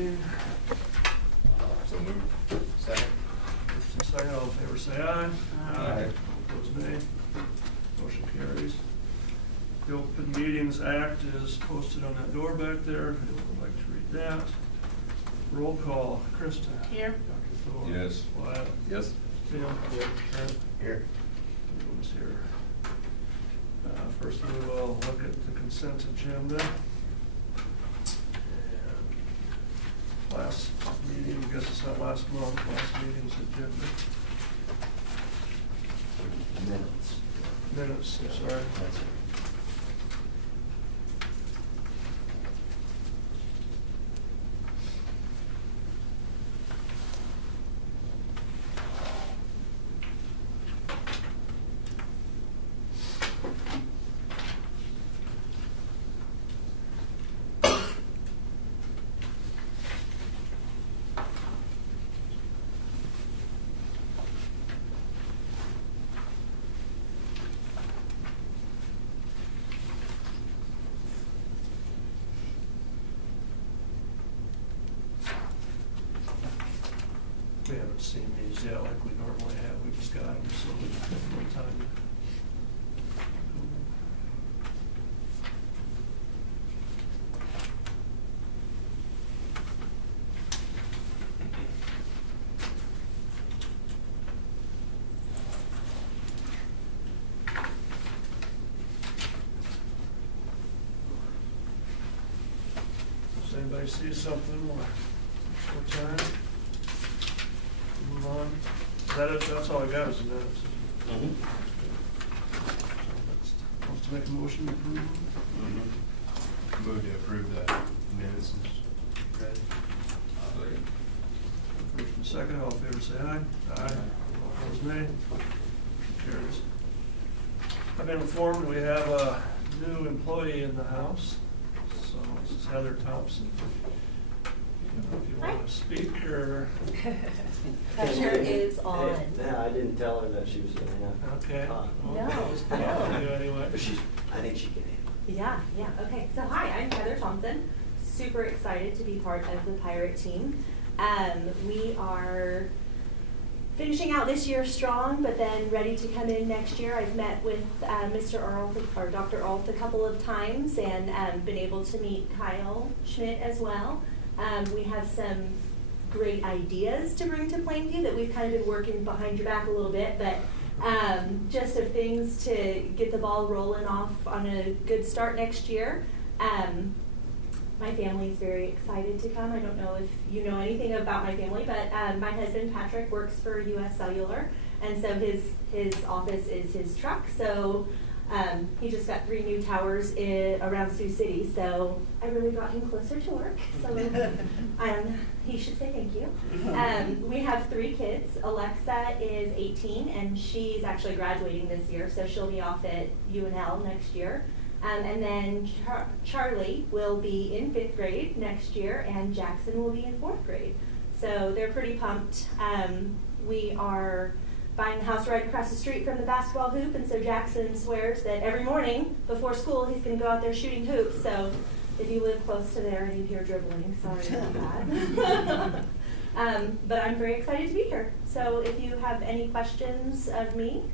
meeting. So moved. Second. First and second, all in favor say aye. Aye. Opposed, nay. Motion carries. The Open Meetings Act is posted on that door back there. If anyone would like to read that. Roll call. Krista. Here. Dr. Thor. Yes. Wyatt. Yes. Tim. Trent. Here. Everyone's here. First we will look at the consent agenda. And last meeting, I guess it's not last month, last meeting's agenda. Minutes. Minutes, I'm sorry. That's it. We haven't seen these yet like we normally have, we just got them, so we have no time. Does anybody see something more time? Move on. Is that it? That's all I got is the minutes. Wants to make a motion to approve? Move to approve the minutes as read. First and second, all in favor say aye. Aye. All opposed, nay. Motion carries. I've been informed we have a new employee in the house, so this is Heather Thompson. I don't know if you want to speak or, Pressure is on. Yeah, I didn't tell her that she was gonna have. okay. No. I'll do anyway. But I think she can handle Yeah, okay. So hi, I'm Heather Thompson. Super excited to be part of the Pirate team. We are finishing out this year strong, but then ready to come in next year. I've met with Mr. Earl, or Dr. Earl, a couple of times and been able to meet Kyle Schmidt as well. We have some great ideas to bring to Plainview that we've kind of been working behind your back a little bit, but just of things to get the ball rolling off on a good start next year. My family's very excited to come. I don't know if you know anything about my family, but my husband Patrick works for US Cellular, and so his office is his truck. So he just got 3 new towers around Sioux City, so I really got him closer to work. So he should say thank you. We have 3 kids. Alexa is 18, and she's actually graduating this year, so she'll be off at UNL next year. And then Charlie will be in 5th grade next year, and Jackson will be in 4th grade. So they're pretty pumped. We are buying a house right across the street from the basketball hoop, and so Jackson swears that every morning before school he's going to go out there shooting hoops. So if you live close to there and you hear dribbling, sorry about that. But I'm very excited to be here. So if you have any questions of me.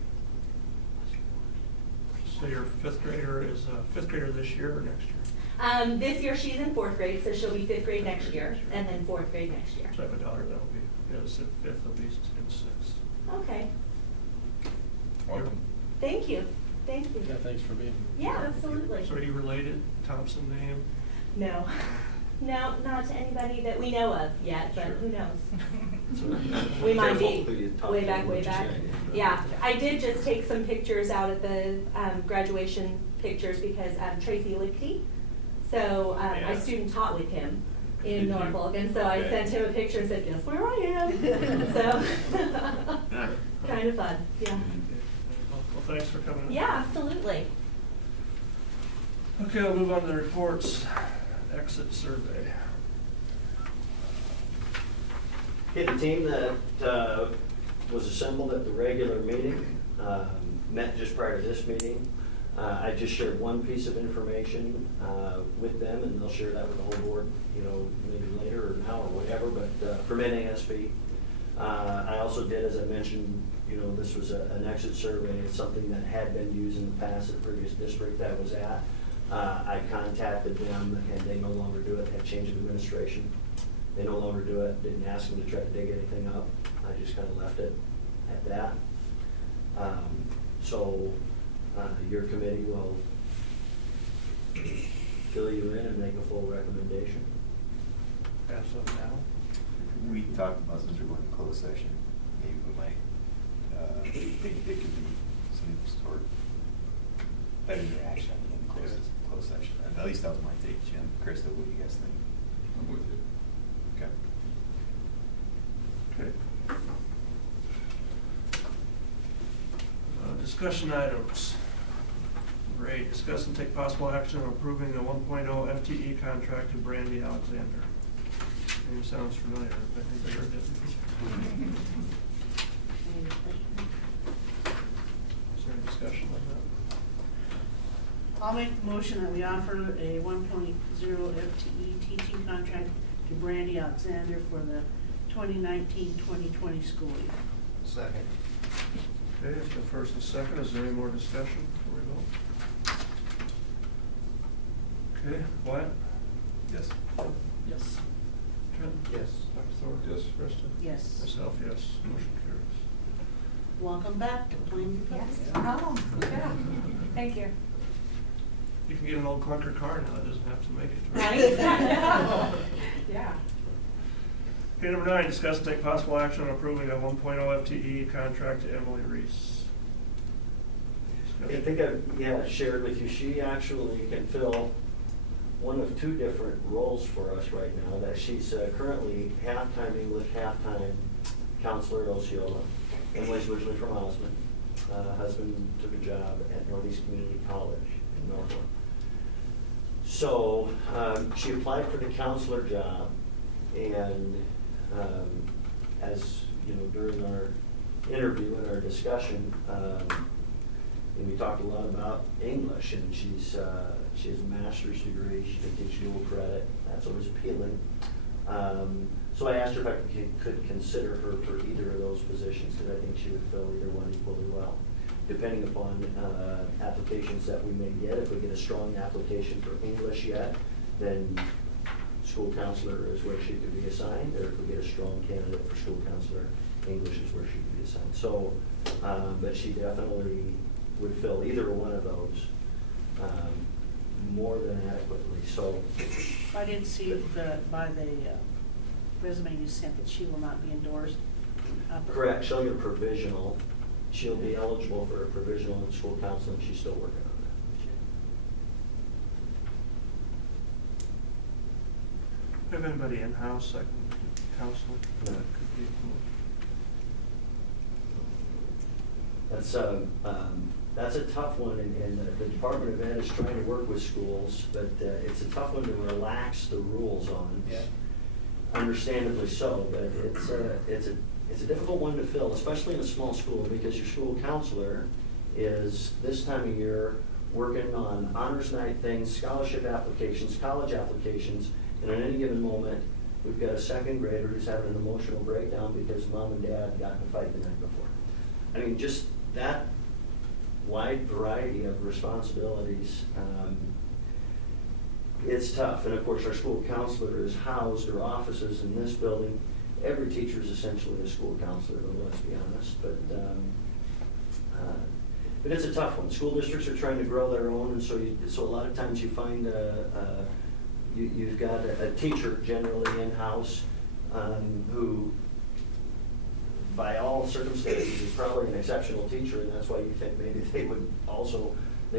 So your 5th grader is a 5th grader this year or next year? This year she's in 4th grade, so she'll be 5th grade next year, and then 4th grade next year. So I have a daughter that'll be, yes, at 5th, will be in 6th. Okay. Welcome. Thank you. Thank you. Yeah, thanks for being Yeah, absolutely. So are you related, Thompson name? No. No, not to anybody that we know of yet, but who knows? We might Careful who be you talk way to, back, what way you back. say. Yeah, I did just take some pictures out at the graduation pictures because Tracy Lichty. So I student taught with him in Norfolk, and so I sent him a picture and said, guess where I am? So, kind of fun, yeah. Well, thanks for coming. Yeah, absolutely. Okay, we'll move on to the reports. Exit survey. Okay, the team that was assembled at the regular meeting met just prior to this meeting. I just shared one piece of information with them, and they'll share that with the whole board, you know, maybe later or now for mid-ASB. I also did, as I mentioned, you know, this was an exit survey. It's something that had been used in the past at the previous district that I was at. I contacted them and they no longer do it, had change of administration. They no longer do it, didn't ask them to try to dig anything up. I just kind of left it at that. So your committee will fill you in and make a full recommendation. As of now. We talked about, since we're going to closed session, maybe we might, think there could be some sort of better interaction in closed session. At least that was my take, Jim. Krista, what do you guys think? I'm with you. Okay. Okay. Discussion items. Great, discuss and take possible action on approving a 1.0 FTE contract to Brandy Alexander. Name sounds familiar, but I think I heard it. Is there any discussion on that? I'll make the motion that we offer a 1.0 FTE teaching contract to Brandy Alexander for the 2019-2020 school year. Second. Okay, it's been first and second. Is there any more discussion before we vote? Okay, Wyatt? Yes. Yes. Trent? Yes. Dr. Thor? Yes. Kristen? Yes. Myself, yes. Motion carries. Welcome back to Plainview. Yes. Public. Oh, yeah. Thank you. You can get an old clunker car now. It doesn't have to make it. Right? Yeah. Okay, number 9, discuss and take possible action on approving a 1.0 FTE contract to Emily Reese. I think I've, shared with you, she actually can fill one of 2 different roles for us right now. That she's currently half-time English, half-time counselor at Osceola. Emily's originally from Osmond. Husband took a job at Northeast Community College in Norfolk. So she applied for the counselor job, and as you know, during our interview and our discussion, and we talked a lot about English, and she has a master's degree. She can teach dual credit. That's always appealing. So I asked her if I could consider her for either of those positions, because I think she would fill either one equally well, depending upon applications that we may get. If we get a strong application for English yet, then school counselor is where she could be assigned, or if we get a strong candidate for school counselor, English is where she could be assigned. So, but she definitely would fill either one of those more than adequately. So I did see by the resume you sent that she will not be endorsed. correct, she'll get a provisional. She'll be eligible for a provisional in school counseling. She's still working on that. Do you have anybody in-house that can counsel? No. That could be That's a tough one, and the Department of Ed is trying to work with schools, but it's a tough one to relax the rules on. Yeah. Understandably so, but it's a difficult one to fill, especially in a small school, because your school counselor is this time of year working on honors night things, scholarship applications, college applications, and at any given moment, we've got a second grader who's having an emotional breakdown because mom and dad got in a fight the night before. I mean, just that wide variety of responsibilities, it's tough. And of course, our school counselor is housed, or offices in this building. Every teacher is essentially a school counselor, though, let's be honest. But it's a tough one. School districts are trying to grow their own, and so a lot of times you find you've got a teacher generally in-house who, by all circumstances, is probably an exceptional teacher, and that's why you think maybe they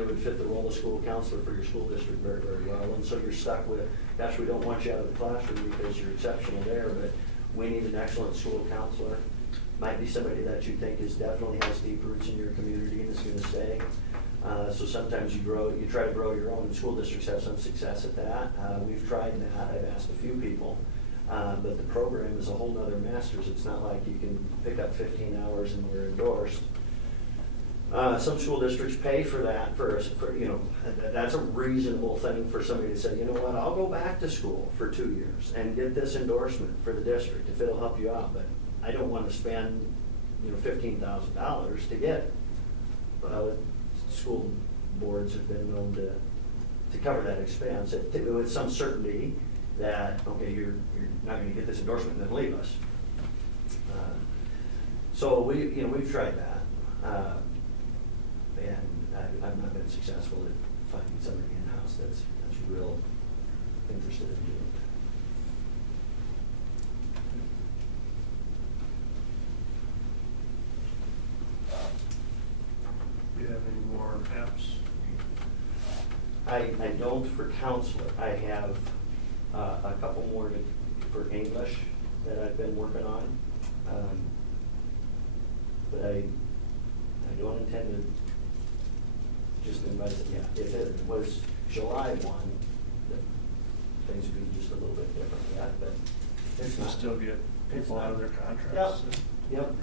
would fit the role of school counselor for your school district very, very well. And so you're stuck with, gosh, we don't want you out of the classroom because you're exceptional there, but we need an excellent school counselor. Might be somebody that you think definitely has deep roots in your community and is going to stay. So sometimes you try to grow your own, and school districts have some success at that. We've tried that. I've asked a few people. But the program is a whole nother masters. It's not like you can pick up 15 hours and we're endorsed. Some school districts pay for that, that's a reasonable thing for somebody to say, you know what, I'll go back to school for 2 years and get this endorsement for the district if it'll help you out, but I don't want to spend, $15,000 to get it. School boards have been known to cover that expense with some certainty that, okay, you're not gonna get this endorsement and then leave us. So we've tried that. And I've not been successful at finding somebody in-house that's real interested in doing Do you have any more apps? that. I don't for counselor. I have a couple more for English that I've been working on. But I don't intend to just invite it, if it was July 1, things would be just a little bit different yet, but it's You not. still get people out of their contracts? Yep, yep.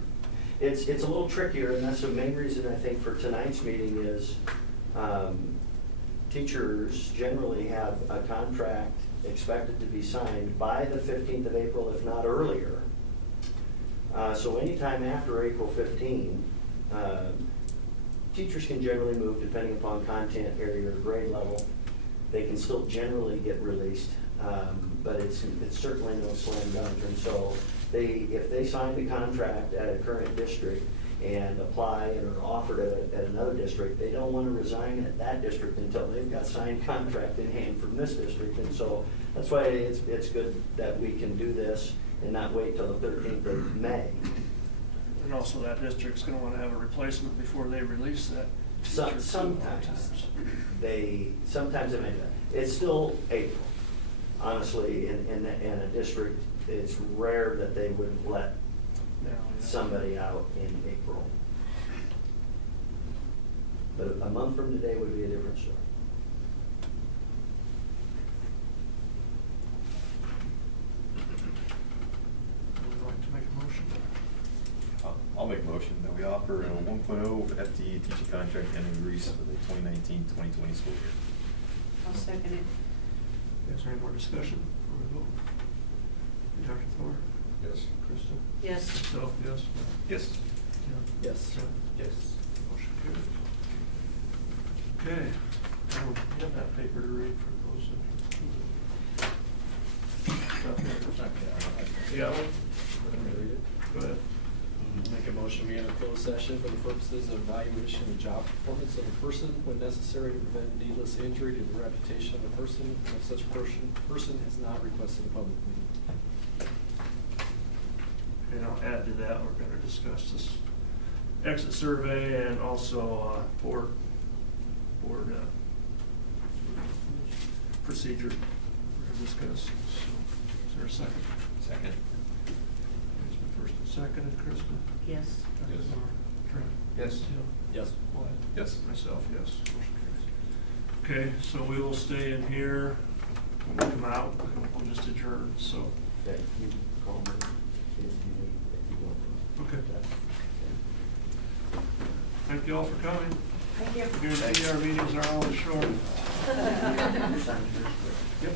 It's a little trickier, and that's the main reason I think for tonight's meeting is, teachers generally have a contract expected to be signed by the 15th of April, if not earlier. So anytime after April 15, teachers can generally move depending upon content, area, or grade level. They can still generally get released, but it's certainly no slam dunk. And so if they signed a contract at a current district and apply and are offered at another district, they don't want to resign at that district until they've got signed contract in hand from this district. And so that's why it's good that we can do this and not wait till the 13th of May. And also that district's gonna wanna have a replacement before they release that teacher too, Sometimes they may not. It's still April, honestly, in a district, it's rare that they would let Yeah. somebody out in April. But a month from today would be a different story. Would you like to make a motion? I'll make a motion that we offer a 1.0 FTE teaching contract ending Greece for the 2019-2020 school year. I'll second it. Is there any more discussion before we vote? Dr. Thor? Yes. Krista? Yes. Myself, yes. Yes. Yeah. Yes. Yes. Motion carries. Okay, you have that paper to read for those. You got one? Go ahead. Make a motion, we enter closed session for the purposes of evaluation of job performance of a person when necessary to prevent needless injury to the reputation of a person if such person has not requested a public meeting. And I'll add to that, we're gonna discuss this exit survey and also, board procedure we're gonna discuss. So, is there a second? Second. It's been first and second, and Krista? Yes. Dr. Yes. Thor? Trent? Yes. Tim? Yes. Wyatt? Yes. Myself, yes. Motion carries. Okay, so we will stay in here. When we come out, we'll just adjourn, so. Okay, you call me if you want. Okay. Thank you all for coming. Thank you. Here, see, our meetings are always short. Yep.